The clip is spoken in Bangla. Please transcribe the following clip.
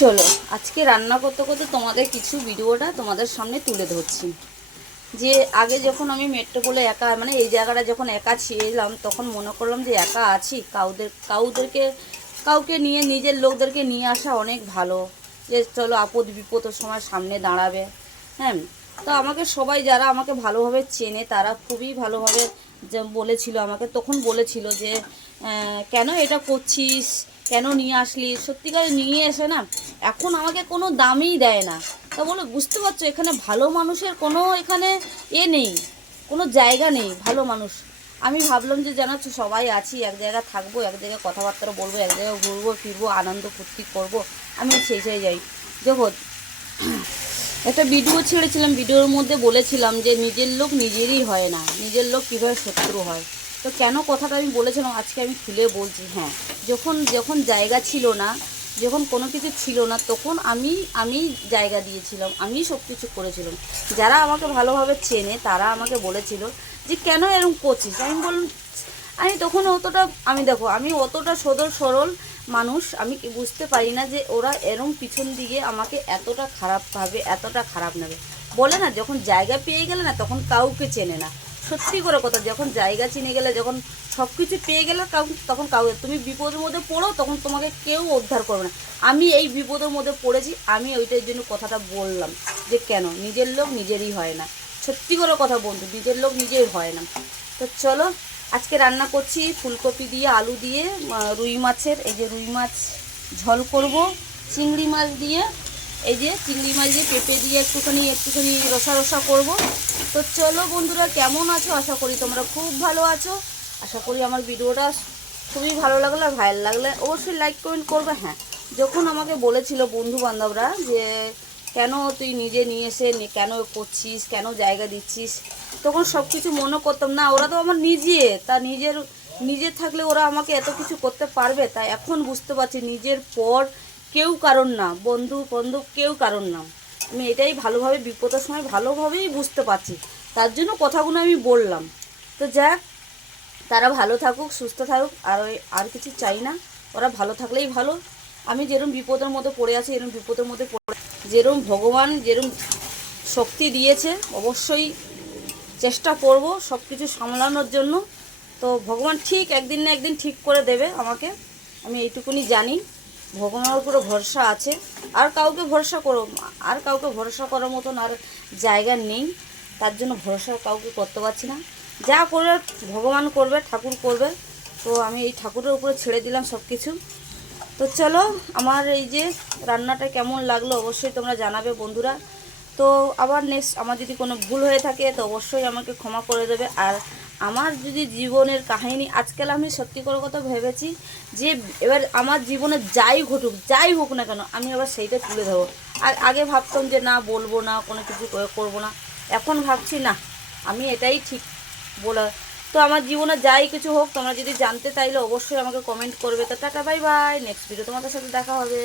চলো আজকে রান্না করতে করতে তোমাদের কিছু ভিডিওটা তোমাদের সামনে তুলে ধরছি। যে আগে যখন আমি মেট্রোপোলে একা মানে এই জায়গাটা যখন একা ছিলাম তখন মনে করলাম যে একা আছি, কাউকে নিয়ে নিজের লোকদেরকে নিয়ে আসা অনেক ভালো, যে চলো আপদ বিপদের সময় সামনে দাঁড়াবে। হ্যাঁ, তো আমাকে সবাই যারা আমাকে ভালোভাবে চেনে তারা খুবই ভালোভাবে যে বলেছিল, আমাকে তখন বলেছিল যে কেন এটা করছিস, কেন নিয়ে আসলি, সত্যিকারে নিয়ে এসে না এখন আমাকে কোনো দামই দেয় না। তা বলো, বুঝতে পারছো এখানে ভালো মানুষের কোনো এখানে নেই, কোনো জায়গা নেই ভালো মানুষ। আমি ভাবলাম যে জানাচ্ছ সবাই আছি, এক জায়গায় থাকবো, এক জায়গায় কথাবার্তা বলবো, এক জায়গায় ঘুরবো ফিরবো, আনন্দ ফুর্তি করবো, আমি সেই যাই। দেখো, একটা ভিডিও ছেড়েছিলাম, ভিডিওর মধ্যে বলেছিলাম যে নিজের লোক নিজেরই হয় না, নিজের লোক কীভাবে শত্রু হয়। তো কেন কথাটা আমি বলেছিলাম আজকে আমি খুলে বলছি। হ্যাঁ, যখন যখন জায়গা ছিল না, যখন কোনো কিছু ছিল না, তখন আমি জায়গা দিয়েছিলাম, আমি সব কিছু করেছিলাম। যারা আমাকে ভালোভাবে চেনে তারা আমাকে বলেছিল যে কেন এরকম করছিস। আমি বললাম, আমি তখন অতটা, আমি অতটা সদর সরল মানুষ, আমি বুঝতে পারি না যে ওরা এরম পিছন দিকে আমাকে এতটা খারাপ ভাবে, এতটা খারাপ নেবে। বলে না, যখন জায়গা পেয়ে গেলে না তখন কাউকে চেনে না। সত্যি করে কথা, যখন জায়গা চিনে গেলে, যখন সব কিছু পেয়ে গেলে তখন কাউকে, তুমি বিপদের মধ্যে পড়ো তখন তোমাকে কেউ উদ্ধার করবে না। আমি এই বিপদের মধ্যে পড়েছি, আমি ওইটার জন্য কথাটা বললাম যে কেন নিজের লোক নিজেরই হয় না। সত্যি করে কথা বন্ধু, নিজের লোক নিজেই হয় না। তো চলো, আজকে রান্না করছি ফুলকপি দিয়ে আলু দিয়ে রুই মাছের, এই যে রুই মাছ ঝোল করব, চিংড়ি মাছ দিয়ে, এই যে চিংড়ি মাছ দিয়ে পেঁপে দিয়ে একটুখানি রসা রসা করব। তো চলো বন্ধুরা, কেমন আছো? আশা করি তোমরা খুব ভালো আছো। আশা করি আমার ভিডিওটা খুবই ভালো লাগলো, আর ভালো লাগলে অবশ্যই লাইক কমেন্ট করবে। হ্যাঁ, যখন আমাকে বলেছিল বন্ধু বান্ধবরা যে কেন তুই নিজে নিয়ে এসে কেন করছিস, কেন জায়গা দিচ্ছিস, তখন সব কিছু মনে করতাম না, ওরা তো আমার নিজের থাকলে ওরা আমাকে এত কিছু করতে পারবে। তাই এখন বুঝতে পারছি নিজের পর কেউ কারণ না, বন্ধু বান্ধব কেউ কারণ না। আমি এটাই ভালোভাবে বিপদের সময় ভালোভাবেই বুঝতে পারছি, তার জন্য কথাগুলো আমি বললাম। তো যাক, তারা ভালো থাকুক, সুস্থ থাকুক, আর কিছু চাই না, ওরা ভালো থাকলেই ভালো। আমি যেরকম বিপদের মধ্যে পড়ে আছি, এরকম বিপদের মধ্যে পড়ে, যেরকম ভগবান যেরকম শক্তি দিয়েছে অবশ্যই চেষ্টা করব সব কিছু সামলানোর জন্য। তো ভগবান ঠিক একদিন না একদিন ঠিক করে দেবে আমাকে, আমি এইটুকুনি জানি। ভগবানের উপরে ভরসা আছে, আর কাউকে ভরসা করার মতন আর জায়গা নেই, তার জন্য ভরসা কাউকে করতে পারছি না। যা করে ভগবান করবে, ঠাকুর করবে। তো আমি এই ঠাকুরের উপরে ছেড়ে দিলাম সব কিছু। তো চলো, আমার এই যে রান্নাটা কেমন লাগলো অবশ্যই তোমরা জানাবে বন্ধুরা। তো আবার নেক্সট আমার যদি কোনো ভুল হয়ে থাকে তো অবশ্যই আমাকে ক্ষমা করে দেবে। আর আমার যদি জীবনের কাহিনী, আজকাল আমি সত্যি করে কথা ভেবেছি যে এবার আমার জীবনে যাই হোক না কেন, আমি আবার সেইটা তুলে ধরবো। আর আগে ভাবতাম যে না, বলবো না, কোনো কিছু করবো না। এখন ভাবছি না, আমি এটাই ঠিক বলা। তো আমার জীবনে যাই কিছু হোক, তোমরা যদি জানতে চাইলে অবশ্যই আমাকে কমেন্ট করবে। তো tata, bye bye, next video তোমাদের সাথে দেখা হবে।